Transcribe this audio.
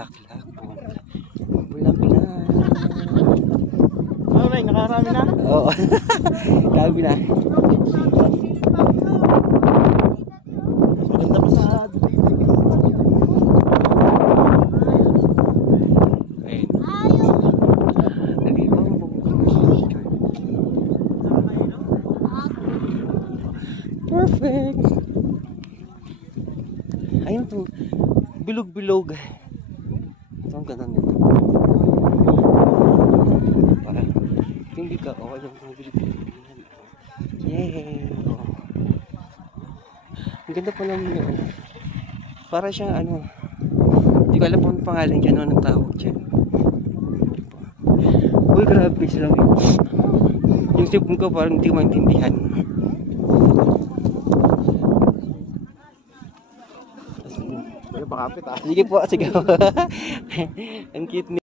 bulaklak po. Bulaklak. Ano na, nakarami na? Oo. Dami na. Maganda pa sa perfect. Ayun to. Bilog-bilog. Ito ang ganda nito. Para hindi ka okay lang kung bilog-bilog. Yay! Oh. Ang ganda pa naman yun. Para siyang ano, hindi ko alam kung anong pangalan dyan, anong tawag dyan. Uy, grabe sila. Yung sipon ko parang hindi ko maintindihan. Bakapit ah. Sige po, sige po. Ang cute niya.